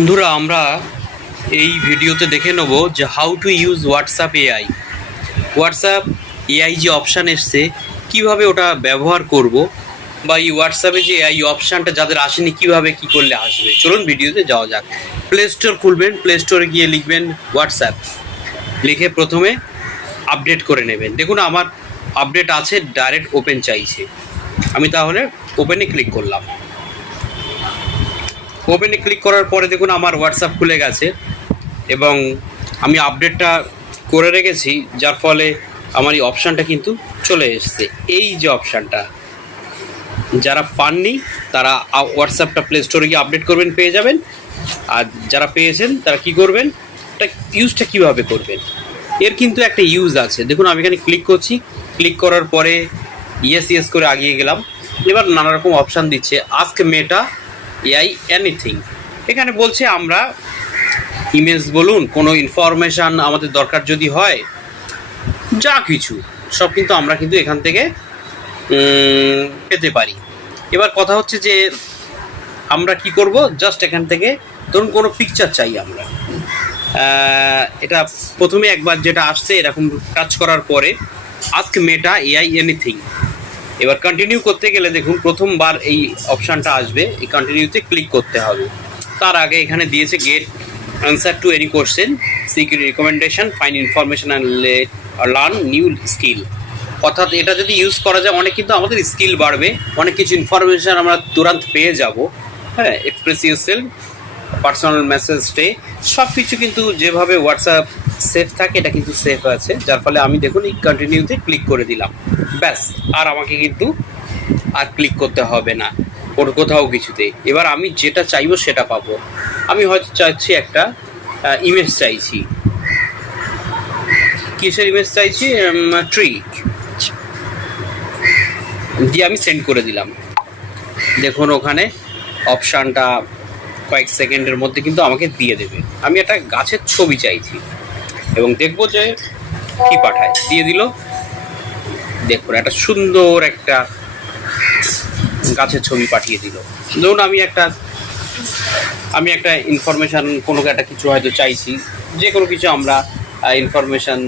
বন্ধুরা, আমরা এই ভিডিওতে দেখে নেব যে how to use WhatsApp AI WhatsApp AI যে অপশান এসছে, কীভাবে ওটা ব্যবহার করব বা এই হোয়াটসঅ্যাপে যে এআই অপশানটা যাদের আসেনি, কীভাবে কি করলে আসবে? চলুন ভিডিওতে যাওয়া যাক। প্লে স্টোর খুলবেন প্লে স্টোরে গিয়ে লিখবেন হোয়াটসঅ্যাপ লিখে প্রথমে আপডেট করে নেবেন। দেখুন, আমার আপডেট আছে ডাইরেক্ট ওপেন চাইছে। আমি তাহলে ওপেনে ক্লিক করলাম। ওপেনে ক্লিক করার পরে দেখুন আমার হোয়াটসঅ্যাপ খুলে গেছে এবং আমি আপডেটটা করে রেখেছি, যার ফলে আমার এই অপশানটা কিন্তু চলে এসছে। এই যে অপশানটা যারা পাননি, তারা হোয়াটসঅ্যাপটা প্লে স্টোরে গিয়ে আপডেট করবেন, পেয়ে যাবেন। আর যারা পেয়েছেন, তারা কি করবেন? এটা ইউজটা কীভাবে করবেন? এর কিন্তু একটা ইউজ আছে। দেখুন, আমি এখানে ক্লিক করছি। ক্লিক করার পরে ইয়েস ইয়েস করে আগিয়ে গেলাম। এবার নানা রকম অপশান দিচ্ছে। আজক মেটা এআই এনিথিং এখানে বলছে আমরা ইমেজ বলুন, কোনো ইনফরমেশান আমাদের দরকার যদি হয়, যা কিছু, সব কিন্তু আমরা কিন্তু এখান থেকে পেতে পারি। এবার কথা হচ্ছে যে আমরা কি করব? জাস্ট এখান থেকে ধরুন কোনো পিকচার চাই আমরা। এটা প্রথমে একবার যেটা আসছে এরকম কাজ করার পরে আজক মেটা এআই এনিথিং এবার কন্টিনিউ করতে গেলে দেখুন, প্রথমবার এই অপশানটা আসবে। এই কন্টিনিউতে ক্লিক করতে হবে। তার আগে এখানে দিয়েছে get answer to any question security recommendation fine information and learn new skill অর্থাৎ এটা যদি ইউজ করা যায়, অনেক কিন্তু আমাদের স্কিল বাড়বে। অনেক কিছু ইনফরমেশন আমরা তুরন্ত পেয়ে যাব। হ্যাঁ এক্সপ্রেস পার্সোনাল মেসেজ স্টে সব কিছু কিন্তু যেভাবে হোয়াটসঅ্যাপ সেফ থাকে, এটা কিন্তু সেফ আছে। যার ফলে আমি দেখুন এই কন্টিনিউতে ক্লিক করে দিলাম। ব্যাস, আর আমাকে কিন্তু আর ক্লিক করতে হবে না। ওর কোথাও কিছুতে। এবার আমি যেটা চাইব সেটা পাবো। আমি হয়তো চাইছি একটা ইমেজ চাইছি। কিসের ইমেজ চাইছি? ট্রি দিয়ে আমি সেন্ড করে দিলাম। দেখুন ওখানে অপশানটা কয়েক সেকেন্ডের মধ্যে কিন্তু আমাকে দিয়ে দেবে। আমি একটা গাছের ছবি চাইছি। এবং দেখব যে কি পাঠায়। দিয়ে দিল। দেখুন, একটা সুন্দর একটা গাছের ছবি পাঠিয়ে দিল। ধরুন, আমি একটা আমি একটা ইনফরমেশান কোনো একটা কিছু হয়তো চাইছি। যে কোনো কিছু আমরা ইনফরমেশান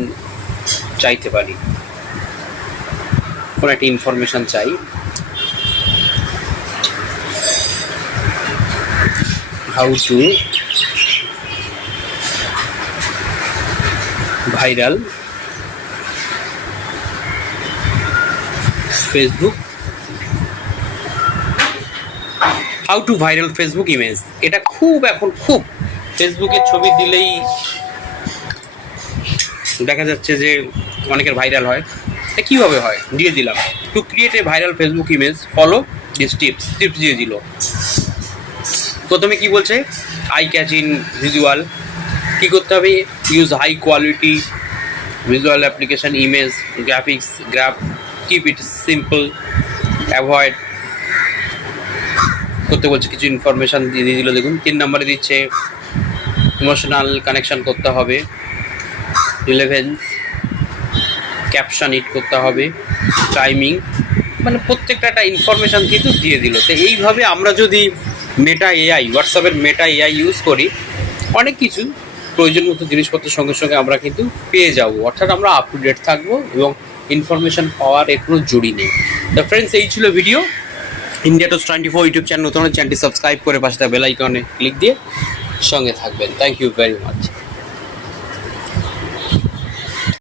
চাইতে পারি। কোনো একটা ইনফরমেশান চাই। How to viral Facebook how to viral Facebook image এটা খুব এখন খুব ফেসবুকে ছবি দিলেই দেখা যাচ্ছে যে অনেকের ভাইরাল হয়। এটা কীভাবে হয়? দিয়ে দিলাম। To create a viral Facebook image follow this tips tips দিয়ে দিল। প্রথমে কি বলছে? আই ক্যাচ ইন ভিজুয়াল কি করতে হবে? Use high quality visual application image graphics graph keep it simple avoid করতে বলছে, কিছু ইনফরমেশান দিয়ে দিল। দেখুন, তিন নম্বরে দিচ্ছে ইমোশনাল কানেকশন করতে হবে রিলেভেন্স ক্যাপশন ইট করতে হবে টাইমিং মানে প্রত্যেকটা একটা ইনফরমেশান কিন্তু দিয়ে দিল। তো এইভাবে আমরা যদি মেটা এআই হোয়াটসঅ্যাপের মেটা এআই ইউজ করি, অনেক কিছু প্রয়োজন মতো জিনিসপত্রের সঙ্গে সঙ্গে আমরা কিন্তু পেয়ে যাব। অর্থাৎ আমরা আপ টু ডেট থাকব এবং ইনফরমেশান পাওয়ার এর কোনো জরুরি নেই। তো ফ্রেন্ডস এই ছিল ভিডিও ইন্ডিয়া টোস টোয়েন্টি ফোর ইউটিউব চ্যানেল নতুন চ্যানেলটি সাবস্ক্রাইব করে পাশে বেল আইকনে ক্লিক দিয়ে সঙ্গে থাকবেন। Thank you very much